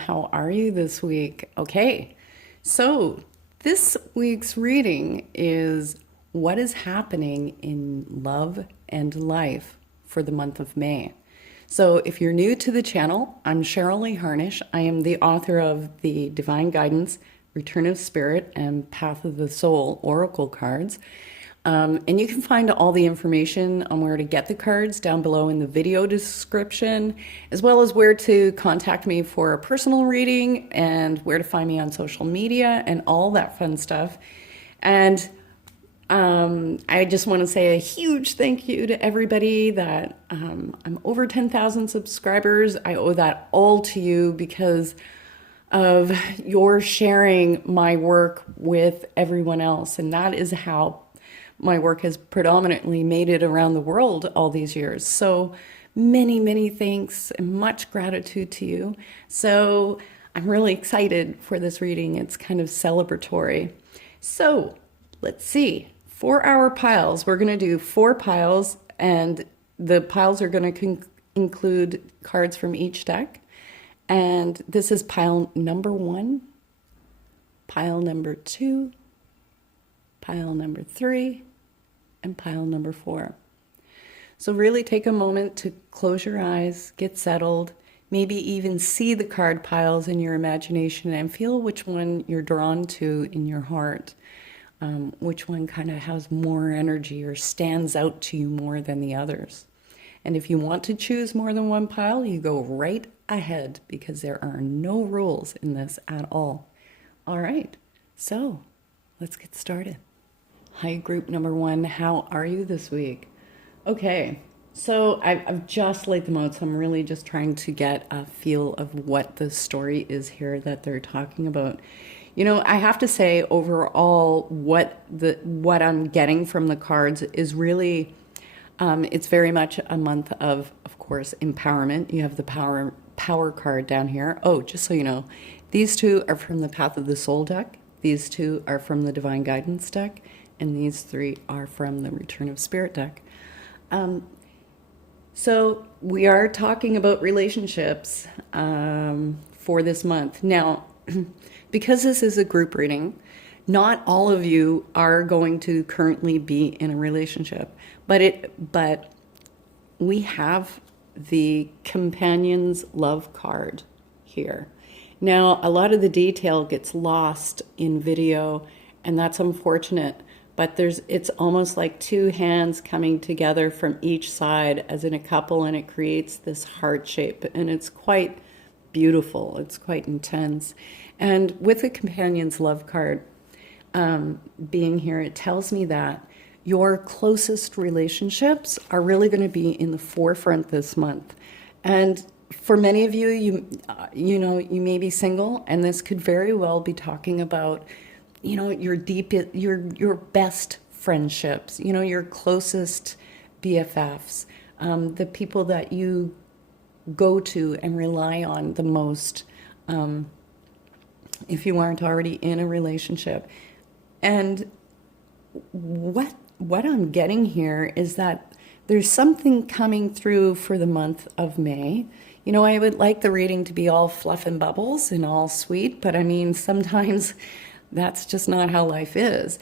How are you this week? Okay, so this week's reading is what is happening in love and life for the month of May. So if you're new to the channel, I'm Cheryl Lee Harnish. I am the author of the Divine Guidance, Return of Spirit, and Path of the Soul Oracle cards. And you can find all the information on where to get the cards down below in the video description, as well as where to contact me for a personal reading and where to find me on social media and all that fun stuff. And I just want to say a huge thank you to everybody that I'm over 10,000 subscribers. I owe that all to you because of your sharing my work with everyone else. And that is how my work has predominantly made it around the world all these years. So many, many thanks and much gratitude to you. So I'm really excited for this reading. It's kind of celebratory. So let's see. 4-hour piles. We're going to do 4 piles, and the piles are going to include cards from each deck. And this is pile number 1, pile number 2, pile number 3, and pile number 4. So really take a moment to close your eyes, get settled, maybe even see the card piles in your imagination and feel which one you're drawn to in your heart. Which one kind of has more energy or stands out to you more than the others. And if you want to choose more than one pile, you go right ahead because there are no rules in this at all. All right, so let's get started. Hi, group number 1. How are you this week? Okay, so I've just laid them out, so I'm really just trying to get a feel of what the story is here that they're talking about. You know, I have to say overall what I'm getting from the cards is really, it's very much a month of course, empowerment. You have the power card down here. Oh, just so you know, these 2 are from the Path of the Soul deck. These 2 are from the Divine Guidance deck. And these 3 are from the Return of Spirit deck. So we are talking about relationships for this month. Now, because this is a group reading, not all of you are going to currently be in a relationship, but we have the Companion's Love card here. Now, a lot of the detail gets lost in video, and that's unfortunate. But it's almost like 2 hands coming together from each side as in a couple, and it creates this heart shape, and it's quite beautiful. It's quite intense. And with the Companion's Love card being here, it tells me that your closest relationships are really going to be in the forefront this month. And for many of you, you know, you may be single, and this could very well be talking about, you know, your best friendships, you know, your closest BFFs, the people that you go to and rely on the most, if you aren't already in a relationship. And what I'm getting here is that there's something coming through for the month of May. You know, I would like the reading to be all fluff and bubbles and all sweet, but I mean, sometimes that's just not how life is.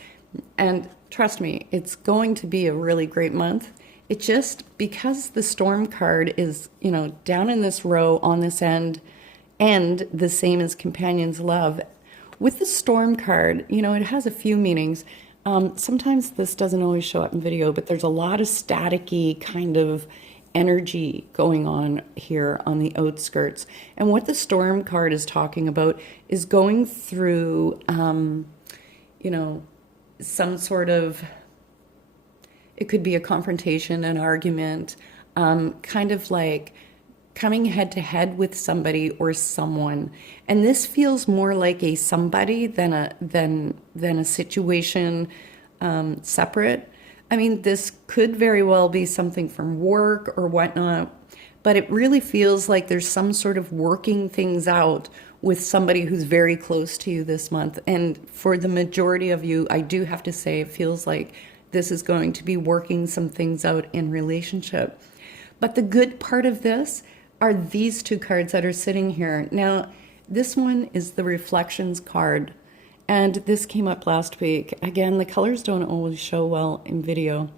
And trust me, it's going to be a really great month. It just, because the Storm card is, you know, down in this row on this end, the same as Companion's Love. With the Storm card, you know, it has a few meanings. Sometimes this doesn't always show up in video, but there's a lot of staticky kind of energy going on here on the outskirts. And what the Storm card is talking about is going through, you know, some sort of, it could be a confrontation, an argument, kind of like coming head to head with somebody or someone. And this feels more like a somebody than a situation separate. I mean, this could very well be something from work or whatnot, but it really feels like there's some sort of working things out with somebody who's very close to you this month. And for the majority of you, I do have to say, it feels like this is going to be working some things out in relationship. But the good part of this are these 2 cards that are sitting here. Now, this one is the reflections card. And this came up last week. Again, the colors don't always show well in video,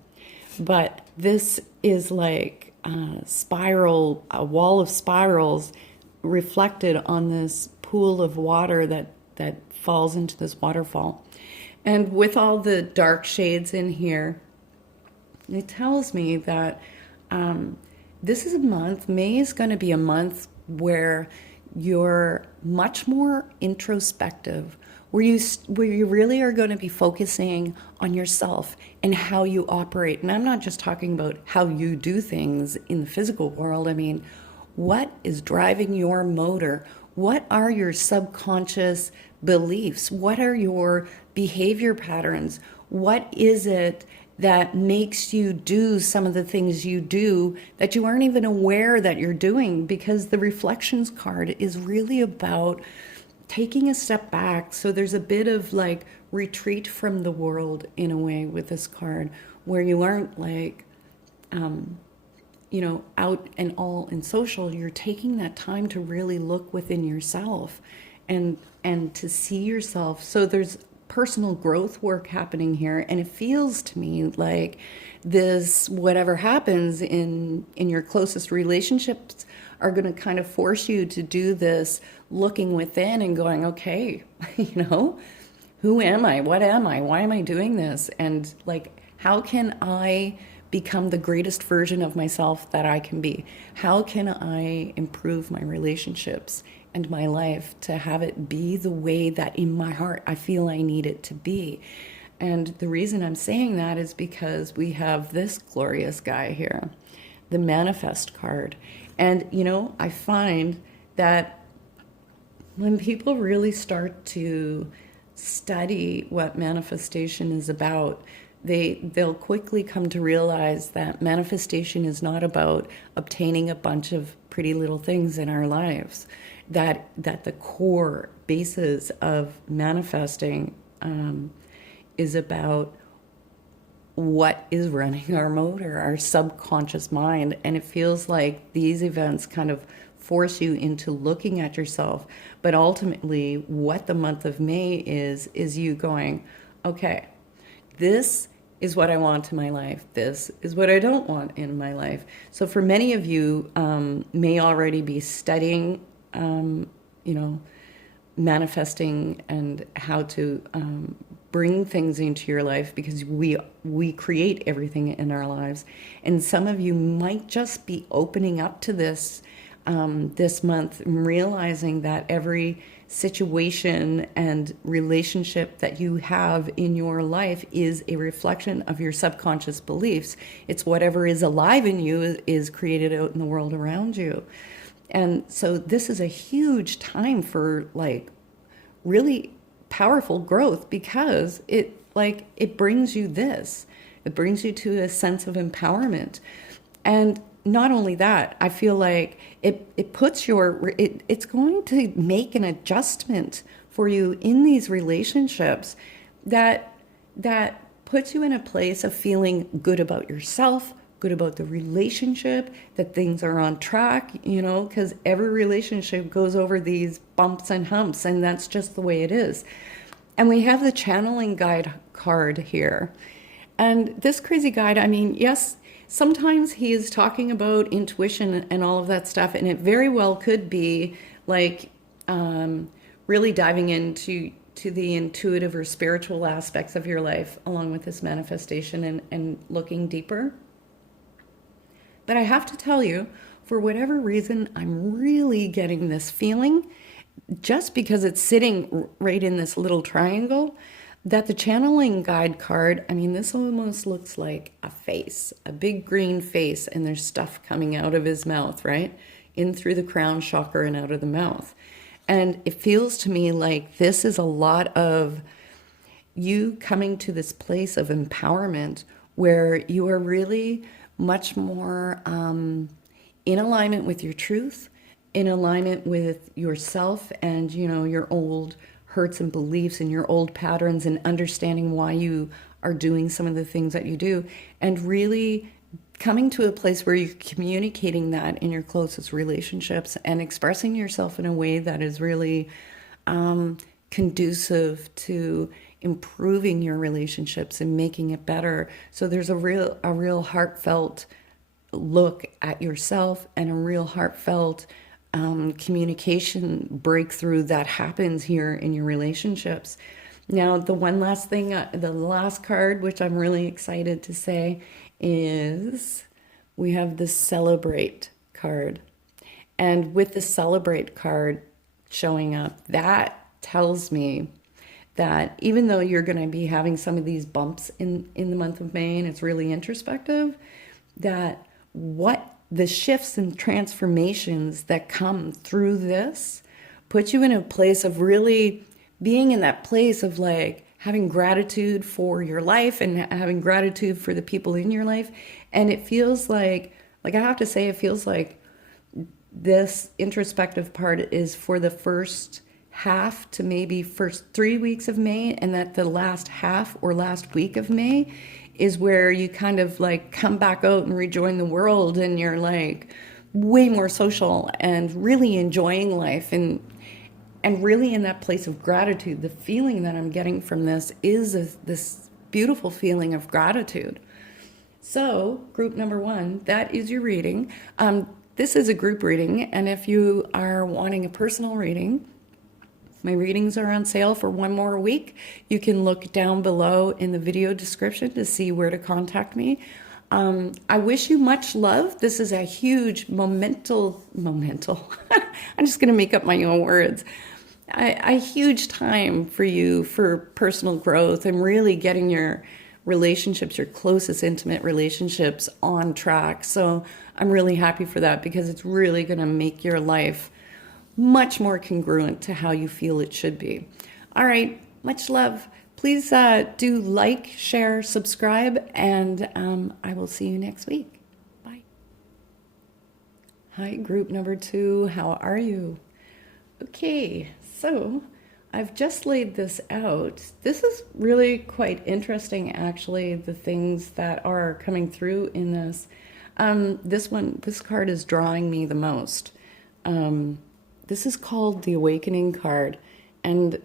but this is like a spiral, a wall of spirals reflected on this pool of water that falls into this waterfall. And with all the dark shades in here, it tells me that this is a month, May is going to be a month where you're much more introspective, where you really are going to be focusing on yourself and how you operate. And I'm not just talking about how you do things in the physical world. I mean, what is driving your motor? What are your subconscious beliefs? What are your behavior patterns? What is it that makes you do some of the things you do that you aren't even aware that you're doing? Because the reflections card is really about taking a step back. So there's a bit of like retreat from the world in a way with this card, where you aren't like, out and all in social. You're taking that time to really look within yourself and to see yourself. So there's personal growth work happening here, and it feels to me like this, whatever happens in your closest relationships, are going to kind of force you to do this looking within and going, okay, who am I? What am I? Why am I doing this? And like, how can I become the greatest version of myself that I can be? How can I improve my relationships and my life to have it be the way that in my heart I feel I need it to be? And the reason I'm saying that is because we have this glorious guy here, the manifest card. And, I find that when people really start to study what manifestation is about, they'll quickly come to realize that manifestation is not about obtaining a bunch of pretty little things in our lives. That the core basis of manifesting is about what is running our motor, our subconscious mind. And it feels like these events kind of force you into looking at yourself. But ultimately, what the month of May is you going, okay, this is what I want in my life. This is what I don't want in my life. So for many of you, may already be studying, manifesting and how to bring things into your life, because we create everything in our lives. And some of you might just be opening up to this this month and realizing that every situation and relationship that you have in your life is a reflection of your subconscious beliefs. It's whatever is alive in you is created out in the world around you. And so this is a huge time for like really powerful growth, because it brings you this. It brings you to a sense of empowerment. And not only that, I feel like it puts it's going to make an adjustment for you in these relationships that puts you in a place of feeling good about yourself, good about the relationship, that things are on track, because every relationship goes over these bumps and humps, and that's just the way it is. And we have the channeling guide card here. And this crazy guide, I mean, yes, sometimes he is talking about intuition and all of that stuff, and it very well could be like really diving into the intuitive or spiritual aspects of your life along with this manifestation and looking deeper. But I have to tell you, for whatever reason, I'm really getting this feeling, just because it's sitting right in this little triangle, that the channeling guide card, I mean, this almost looks like a face, a big green face, and there's stuff coming out of his mouth, right? In through the crown chakra and out of the mouth. And it feels to me like this is a lot of you coming to this place of empowerment where you are really much more in alignment with your truth, in alignment with yourself and, your old hurts and beliefs and your old patterns, and understanding why you are doing some of the things that you do, and really coming to a place where you're communicating that in your closest relationships and expressing yourself in a way that is really conducive to improving your relationships and making it better. So there's a real heartfelt look at yourself and a real heartfelt communication breakthrough that happens here in your relationships. Now, the one last thing, the last card, which I'm really excited to say, is we have the Celebrate card. And with the Celebrate card showing up, that tells me that even though you're going to be having some of these bumps in the month of May, and it's really introspective, that what the shifts and transformations that come through this put you in a place of really being in that place of like having gratitude for your life and having gratitude for the people in your life. And it feels like I have to say, it feels like this introspective part is for the first half to maybe first 3 weeks of May, and that the last half or last week of May is where you kind of like come back out and rejoin the world, and you're like way more social and really enjoying life and really in that place of gratitude. The feeling that I'm getting from this is this beautiful feeling of gratitude. So group number 1, that is your reading. This is a group reading, and if you are wanting a personal reading, my readings are on sale for 1 more week. You can look down below in the video description to see where to contact me. I wish you much love. This is a huge momental. I'm just going to make up my own words. A huge time for you for personal growth and really getting your relationships, your closest intimate relationships on track. So I'm really happy for that because it's really going to make your life much more congruent to how you feel it should be. All right, much love. Please do like, share, subscribe, and I will see you next week. Bye. Hi, group number 2. How are you? Okay, so I've just laid this out. This is really quite interesting, actually, the things that are coming through in this. This card is drawing me the most. This is called the Awakening card, and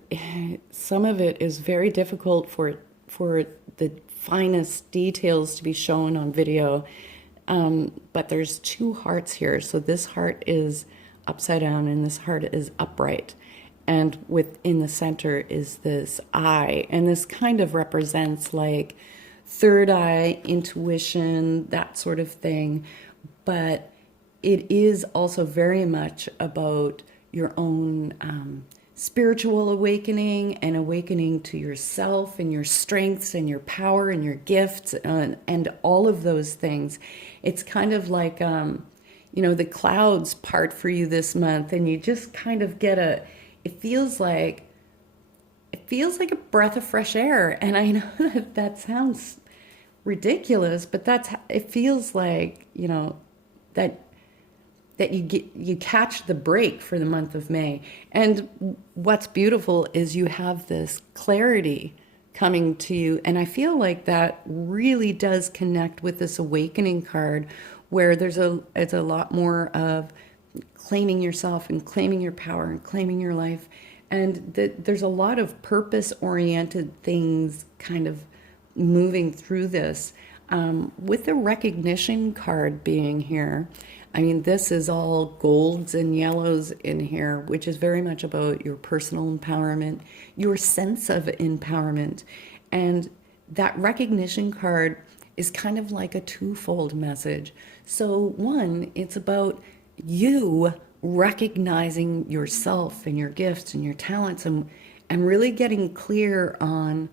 some of it is very difficult for the finest details to be shown on video. But there's 2 hearts here. So this heart is upside down and this heart is upright. And within the center is this eye. And this kind of represents like third eye, intuition, that sort of thing. But it is also very much about your own spiritual awakening and awakening to yourself and your strengths and your power and your gifts and all of those things. It's kind of like, the clouds part for you this month, and you just kind of get it feels like a breath of fresh air. And I know that sounds ridiculous, but it feels like, that you catch the break for the month of May. And what's beautiful is you have this clarity coming to you. And I feel like that really does connect with this awakening card, where it's a lot more of claiming yourself and claiming your power and claiming your life. And there's a lot of purpose-oriented things kind of moving through this. With the recognition card being here, I mean, this is all golds and yellows in here, which is very much about your personal empowerment, your sense of empowerment. And that recognition card is kind of like a twofold message. So 1, it's about you recognizing yourself and your gifts and your talents and really getting clear on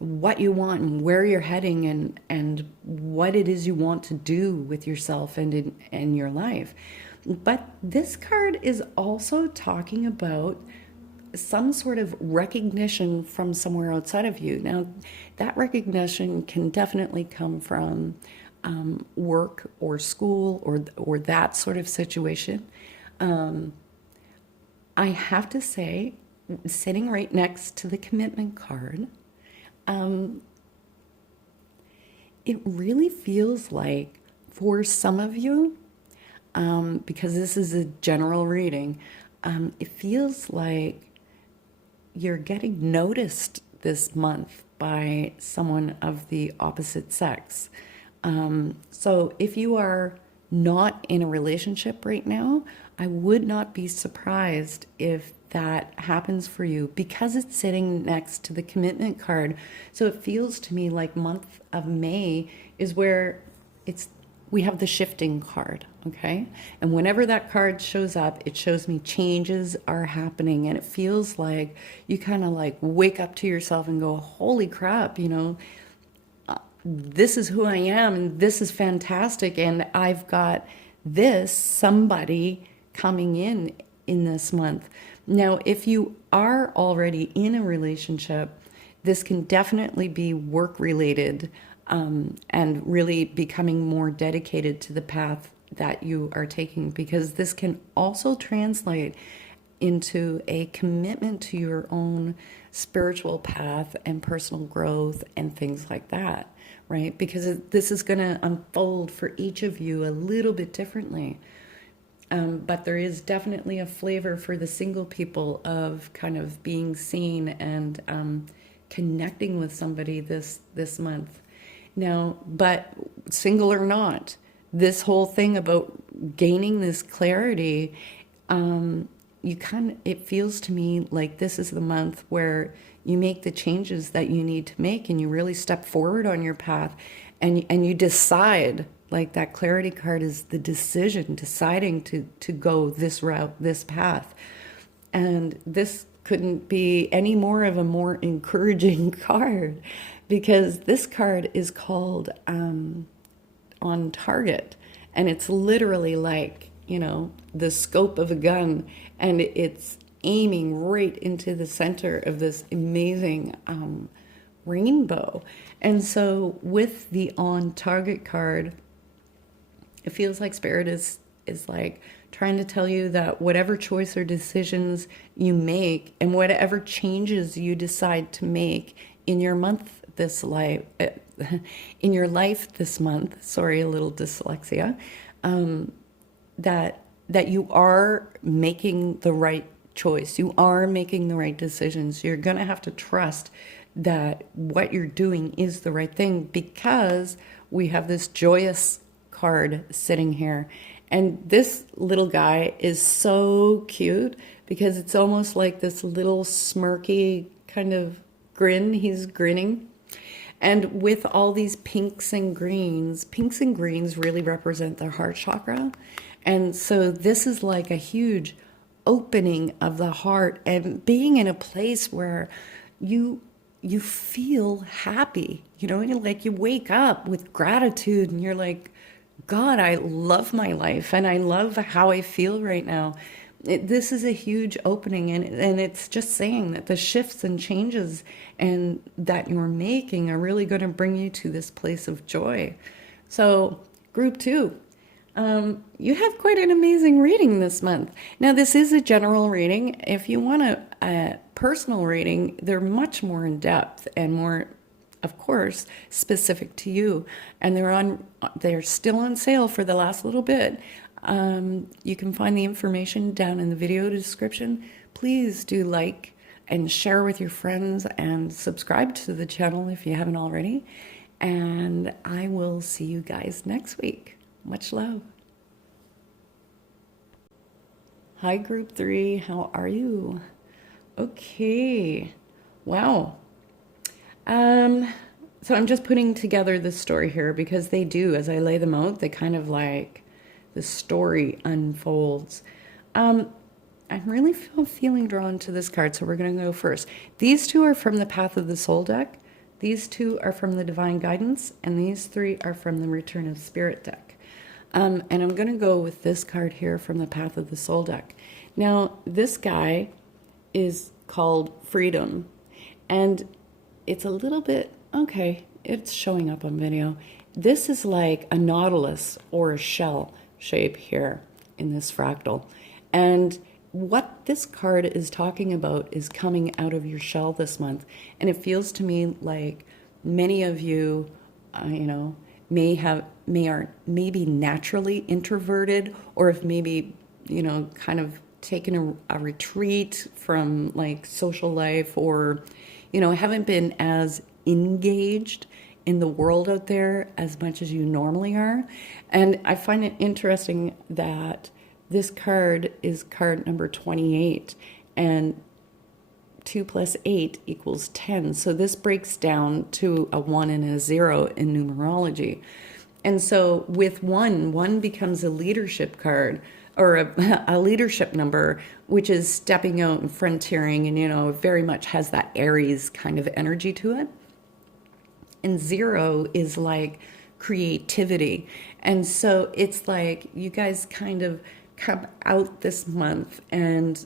what you want and where you're heading and what it is you want to do with yourself and in your life. But this card is also talking about some sort of recognition from somewhere outside of you. Now, that recognition can definitely come from work or school or that sort of situation. I have to say, sitting right next to the commitment card, it really feels like For some of you, because this is a general reading, it feels like you're getting noticed this month by someone of the opposite sex. So if you are not in a relationship right now, I would not be surprised if that happens for you because it's sitting next to the commitment card. So it feels to me like month of May is where we have the shifting card, okay? And whenever that card shows up, it shows me changes are happening, and it feels like you kind of like wake up to yourself and go, holy crap, this is who I am, and this is fantastic, and I've got somebody coming in this month. Now, if you are already in a relationship, this can definitely be work related, and really becoming more dedicated to the path that you are taking, because this can also translate into a commitment to your own spiritual path and personal growth and things like that, right? Because this is going to unfold for each of you a little bit differently. But there is definitely a flavor for the single people of kind of being seen and connecting with somebody this month. Now, but single or not, this whole thing about gaining this clarity, it feels to me like this is the month where you make the changes that you need to make, and you really step forward on your path, and you decide, like that clarity card is the decision, deciding to go this route, this path. And this couldn't be any more of a more encouraging card, because this card is called On Target, and it's literally like, the scope of a gun, and it's aiming right into the center of this amazing rainbow. And so with the On Target card, it feels like Spirit is like trying to tell you that whatever choice or decisions you make, and whatever changes you decide to make in your life this month, sorry, a little dyslexia, that you are making the right choice. You are making the right decisions. You're going to have to trust that what you're doing is the right thing, because we have this joyous card sitting here. And this little guy is so cute, because it's almost like this little smirky kind of grin. He's grinning. And with all these pinks and greens really represent the heart chakra. And so this is like a huge opening of the heart, and being in a place where you feel happy, like you wake up with gratitude, and you're like, God, I love my life, and I love how I feel right now. This is a huge opening, and it's just saying that the shifts and changes and that you're making are really going to bring you to this place of joy. So group 2, you have quite an amazing reading this month. Now, this is a general reading. If you want a personal reading, they're much more in depth and more, of course, specific to you. And they're still on sale for the last little bit. You can find the information down in the video description. Please do like and share with your friends, and subscribe to the channel if you haven't already. And I will see you guys next week. Much love. Hi, group 3. How are you? Okay. Wow. So I'm just putting together this story here, because they do, as I lay them out, they kind of like the story unfolds. I'm really feeling drawn to this card, so we're going to go first. These 2 are from the Path of the Soul deck. These 2 are from the Divine Guidance, and these 3 are from the Return of Spirit deck. And I'm going to go with this card here from the Path of the Soul deck. Now, this guy is called Freedom, and it's a little bit, okay, it's showing up on video. This is like a nautilus or a shell shape here in this fractal. And what this card is talking about is coming out of your shell this month. And it feels to me like many of you, may be naturally introverted, or if maybe, kind of taken a retreat from like social life, or, haven't been as engaged in the world out there as much as you normally are. And I find it interesting that this card is card number 28, and 2 plus 8 equals 10. So this breaks down to a 1 and a 0 in numerology. And so with 1 becomes a leadership card, or a leadership number, which is stepping out and frontiering, and, very much has that Aries kind of energy to it. And 0 is like creativity. And so it's like you guys kind of come out this month and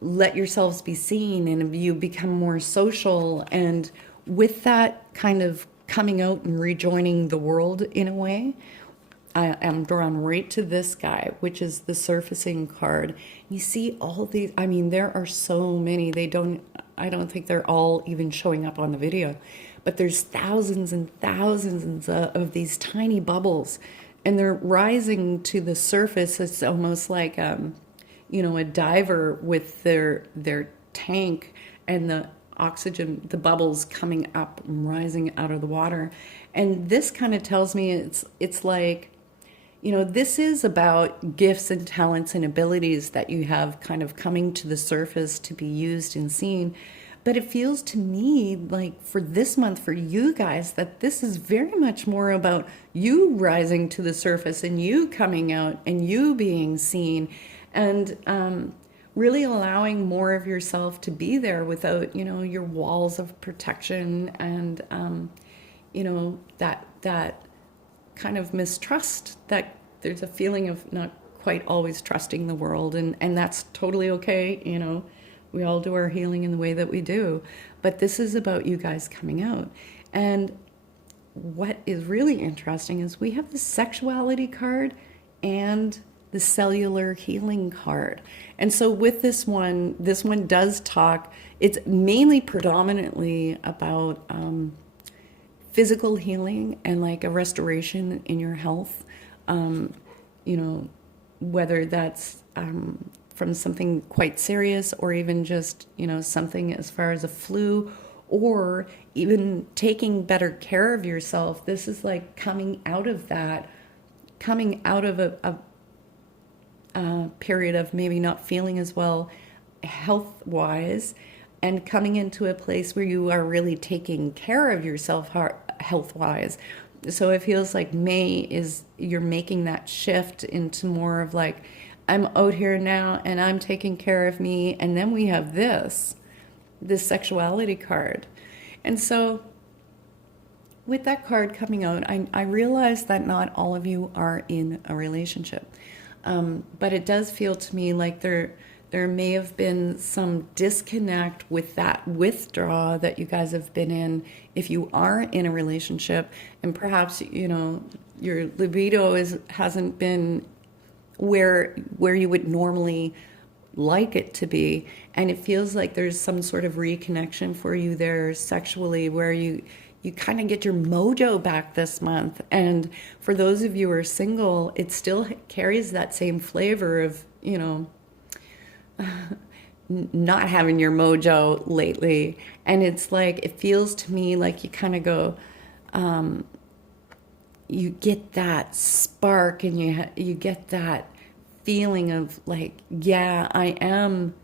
let yourselves be seen, and you become more social. And with that kind of coming out and rejoining the world in a way, I am drawn right to this guy, which is the surfacing card. You see all these, there are so many. I don't think they're all even showing up on the video, but there's thousands and thousands of these tiny bubbles, and they're rising to the surface. It's almost like, a diver with their tank, and the oxygen, the bubbles coming up and rising out of the water. And this kind of tells me it's like, this is about gifts and talents and abilities that you have kind of coming to the surface to be used and seen. But it feels to me like for this month, for you guys, that this is very much more about you rising to the surface and you coming out and you being seen, and really allowing more of yourself to be there without, your walls of protection and, that kind of mistrust, that there's a feeling of not quite always trusting the world, and that's totally okay. We all do our healing in the way that we do, but this is about you guys coming out. And what is really interesting is we have the sexuality card and the cellular healing card. And so with this one does talk, it's mainly predominantly about physical healing and like a restoration in your health, whether that's from something quite serious, or even just, something as far as a flu, or even taking better care of yourself. This is like coming out of that, coming out of a period of maybe not feeling as well health-wise, and coming into a place where you are really taking care of yourself health-wise. So it feels like May is, you're making that shift into more of like, I'm out here now and I'm taking care of me. And then we have this sexuality card. And so with that card coming out, I realize that not all of you are in a relationship. But it does feel to me like there may have been some disconnect with that withdrawal that you guys have been in if you are in a relationship, and perhaps, your libido hasn't been where you would normally like it to be, and it feels like there's some sort of reconnection for you there sexually, where you kind of get your mojo back this month. And for those of you who are single, it still carries that same flavor of, not having your mojo lately. And it's like, it feels to me like you kind of go, you get that spark, and you get that feeling of like, yeah, I am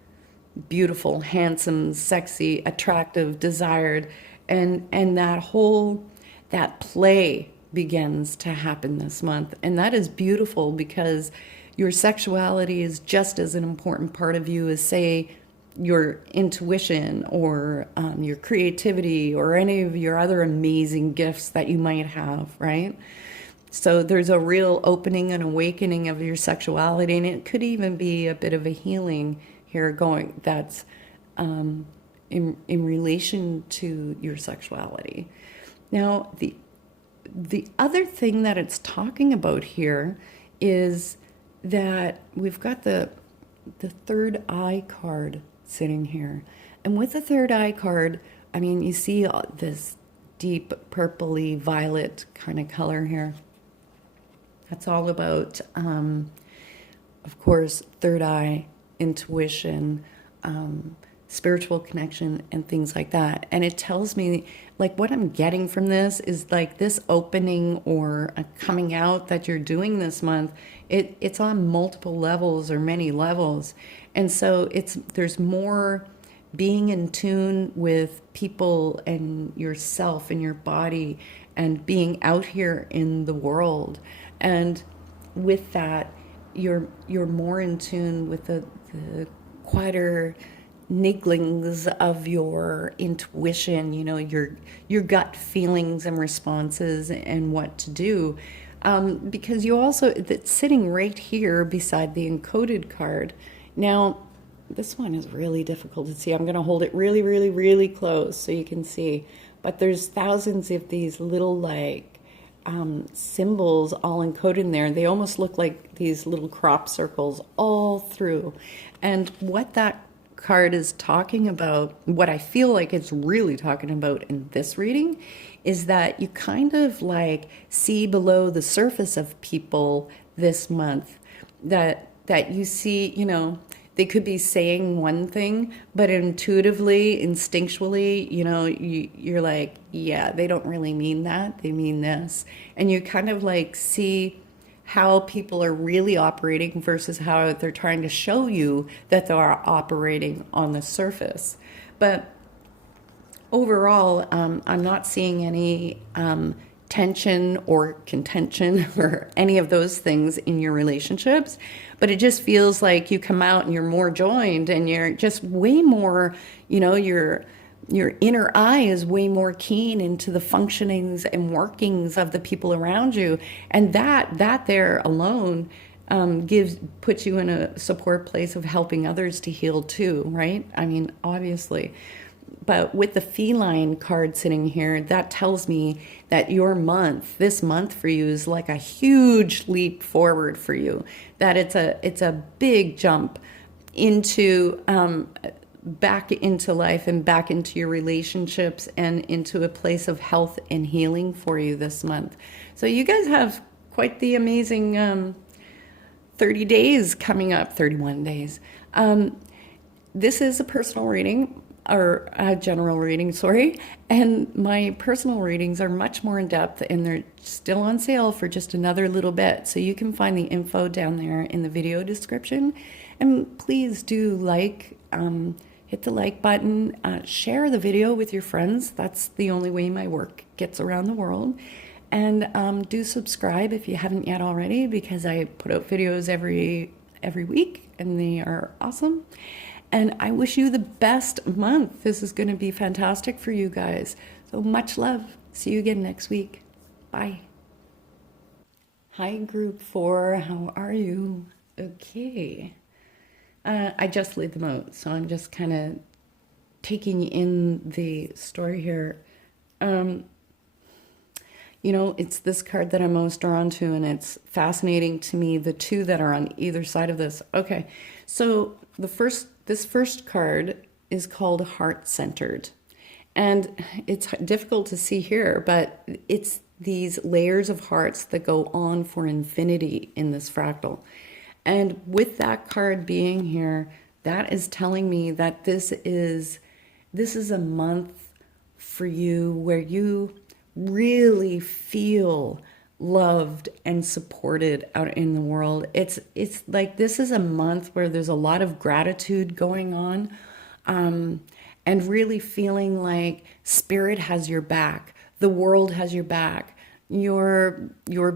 beautiful, handsome, sexy, attractive, desired. And that play begins to happen this month. And that is beautiful, because your sexuality is just as an important part of you as, say, your intuition, or your creativity, or any of your other amazing gifts that you might have, right? So there's a real opening and awakening of your sexuality, and it could even be a bit of a healing here going, that's in relation to your sexuality. Now, the other thing that it's talking about here is that we've got the third eye card sitting here. And with the third eye card, you see this deep purpley violet kind of color here. That's all about, of course, third eye, intuition, spiritual connection, and things like that. And it tells me, like, what I'm getting from this is like this opening or a coming out that you're doing this month. It's on multiple levels or many levels, and so there's more being in tune with people and yourself and your body and being out here in the world. And with that, you're more in tune with the quieter nigglings of your intuition, you know, your gut feelings and responses and what to do. Because you also, that's sitting right here beside the encoded card. Now, this one is really difficult to see. I'm going to hold it really, really, really close so you can see. But there's thousands of these little like symbols all encoded in there. They almost look like these little crop circles all through. And what that card is talking about, what I feel like it's really talking about in this reading, is that you kind of like see below the surface of people this month, that you see, you know, they could be saying one thing, but intuitively, instinctually, you know, you're like, yeah, they don't really mean that. They mean this. And you kind of like see how people are really operating versus how they're trying to show you that they are operating on the surface. But overall, I'm not seeing any tension or contention or any of those things in your relationships, but it just feels like you come out and you're more joined and you're just way more, you know, your inner eye is way more keen into the functionings and workings of the people around you. And that there alone puts you in a support place of helping others to heal too, right? I mean, obviously. But with the feline card sitting here, that tells me that this month for you is like a huge leap forward for you. That it's a big jump into back into life and back into your relationships and into a place of health and healing for you this month. So you guys have quite the amazing 30 days coming up, 31 days. This is a personal reading, or a general reading, sorry. And my personal readings are much more in depth and they're still on sale for just another little bit. So you can find the info down there in the video description. And please do hit the like button, share the video with your friends. That's the only way my work gets around the world. And do subscribe if you haven't yet already, because I put out videos every week and they are awesome. And I wish you the best month. This is going to be fantastic for you guys. So much love. See you again next week. Bye. Hi, group 4. How are you? Okay. I just laid them out, so I'm just kind of taking in the story here. You know, it's this card that I'm most drawn to, and it's fascinating to me, the two that are on either side of this. Okay, so this first card is called Heart-Centered. And it's difficult to see here, but it's these layers of hearts that go on for infinity in this fractal. And with that card being here, that is telling me that this is a month for you where you really feel loved and supported out in the world. It's like this is a month where there's a lot of gratitude going on, and really feeling like spirit has your back, the world has your back, your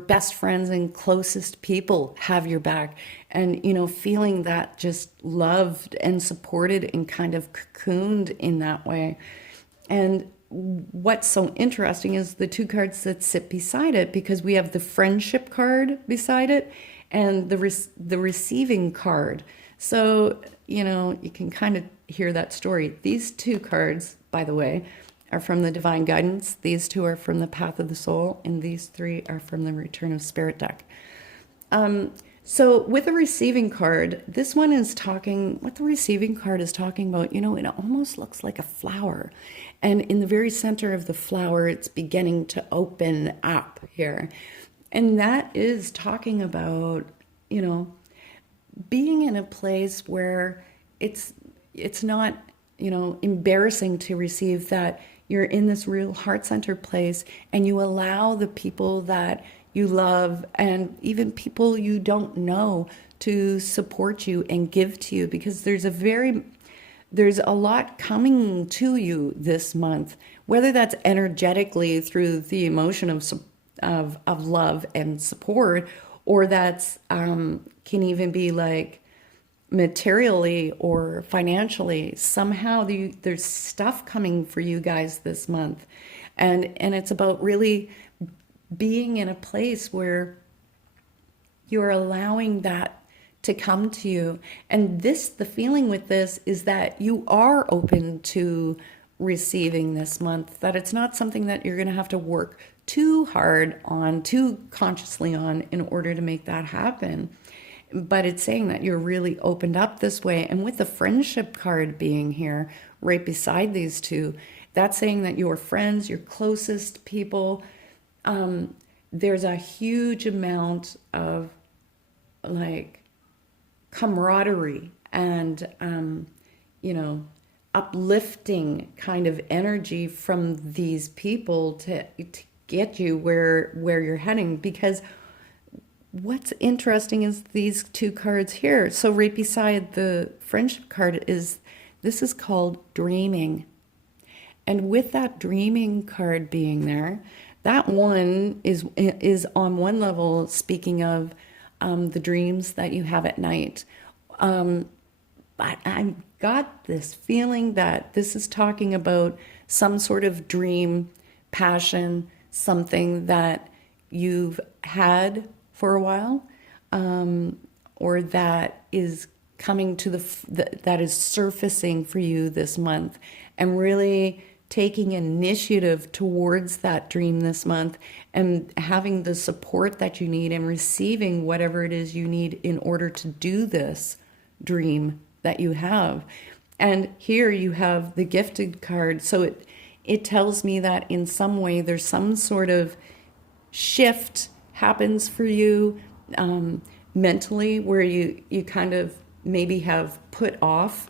best friends and closest people have your back, and you know, feeling that just loved and supported and kind of cocooned in that way. And what's so interesting is the two cards that sit beside it, because we have the friendship card beside it and the receiving card. So, you know, you can kind of hear that story. These two cards, by the way, are from the Divine Guidance. These two are from the Path of the Soul, and these three are from the Return of Spirit deck. So with the receiving card, this one is talking, what the receiving card is talking about, you know, it almost looks like a flower. And in the very center of the flower, it's beginning to open up here. And that is talking about, you know, being in a place where it's not, you know, embarrassing to receive, that you're in this real heart-centered place and you allow the people that you love and even people you don't know to support you and give to you, because there's a lot coming to you this month, whether that's energetically through the emotion of love and support, or that's can even be like materially or financially. Somehow there's stuff coming for you guys this month, and it's about really being in a place where you're allowing that to come to you. And the feeling with this is that you are open to receiving this month, that it's not something that you're going to have to work too hard on, too consciously on, in order to make that happen. But it's saying that you're really opened up this way. And with the friendship card being here right beside these two, that's saying that your friends, your closest people, there's a huge amount of like camaraderie and, you know, uplifting kind of energy from these people to get you where you're heading. Because what's interesting is these two cards here. So right beside the friendship card this is called dreaming. And with that dreaming card being there, that one is on one level speaking of the dreams that you have at night. But I got this feeling that this is talking about some sort of dream, passion, something that you've had for a while, or that is coming to that is surfacing for you this month, and really taking initiative towards that dream this month, and having the support that you need and receiving whatever it is you need in order to do this dream that you have. And here you have the gifted card. So it tells me that in some way there's some sort of shift happens for you mentally, where you kind of maybe have put off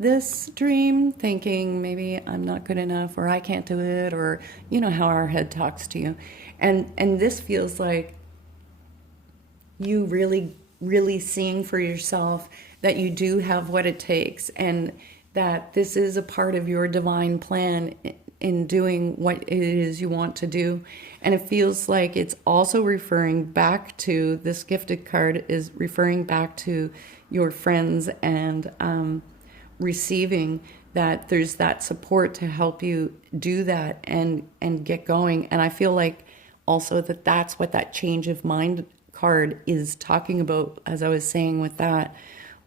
this dream, thinking maybe I'm not good enough, or I can't do it, or you know how our head talks to you. And this feels like you really seeing for yourself that you do have what it takes, and that this is a part of your divine plan in doing what it is you want to do. And it feels like it's also referring back to, this gifted card is referring back to your friends, and receiving that there's that support to help you do that and get going. And I feel like also that that's what that change of mind card is talking about, as I was saying with that,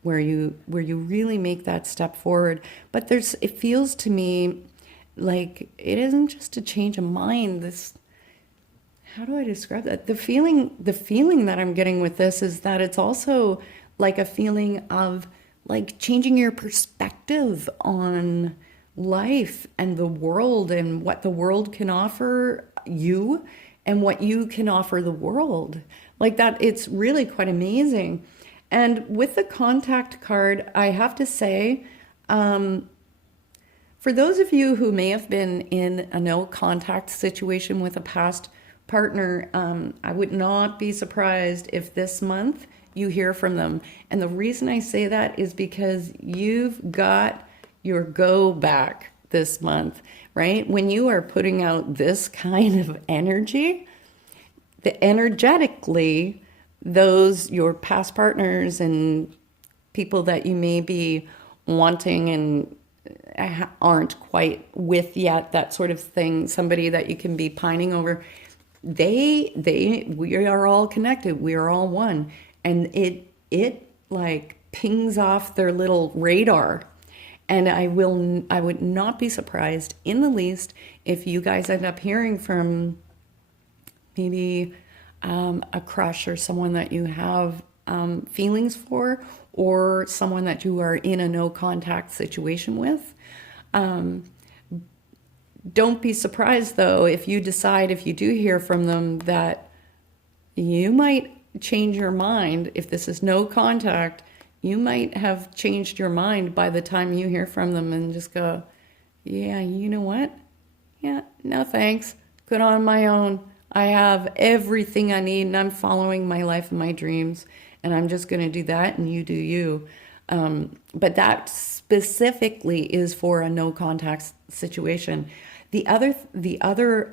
where you really make that step forward. But it feels to me like it isn't just a change of mind. How do I describe that? The feeling that I'm getting with this is that it's also like a feeling of like changing your perspective on life and the world, and what the world can offer you and what you can offer the world. Like that, it's really quite amazing. And with the contact card, I have to say, for those of you who may have been in a no contact situation with a past partner, I would not be surprised if this month you hear from them. And the reason I say that is because you've got your go back this month, right? When you are putting out this kind of energy, energetically, your past partners and people that you may be wanting and aren't quite with yet, that sort of thing, somebody that you can be pining over, we are all connected. We are all one. And it like pings off their little radar. And I would not be surprised in the least if you guys end up hearing from maybe a crush or someone that you have feelings for, or someone that you are in a no contact situation with. Don't be surprised though if you decide, if you do hear from them, that you might change your mind. If this is no contact, you might have changed your mind by the time you hear from them and just go, yeah, you know what? Yeah, no thanks. Good on my own. I have everything I need and I'm following my life and my dreams, and I'm just going to do that and you do you. But that specifically is for a no contact situation. The other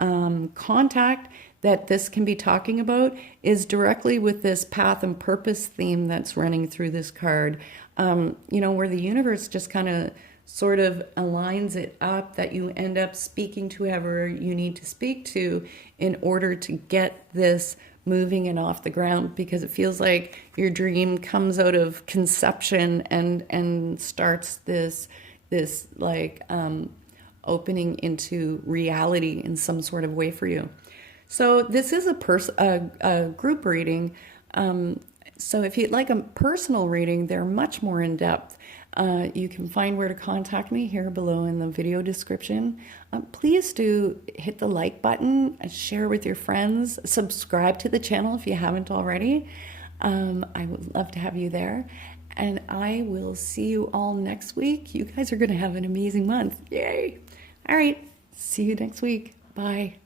contact that this can be talking about is directly with this path and purpose theme that's running through this card. Where the universe just kind of sort of aligns it up that you end up speaking to whoever you need to speak to in order to get this moving and off the ground, because it feels like your dream comes out of conception and starts this like opening into reality in some sort of way for you. So this is a group reading. So if you'd like a personal reading, they're much more in depth. You can find where to contact me here below in the video description. Please do hit the like button, share with your friends, subscribe to the channel if you haven't already. I would love to have you there. And I will see you all next week. You guys are going to have an amazing month. Yay. All right. See you next week. Bye.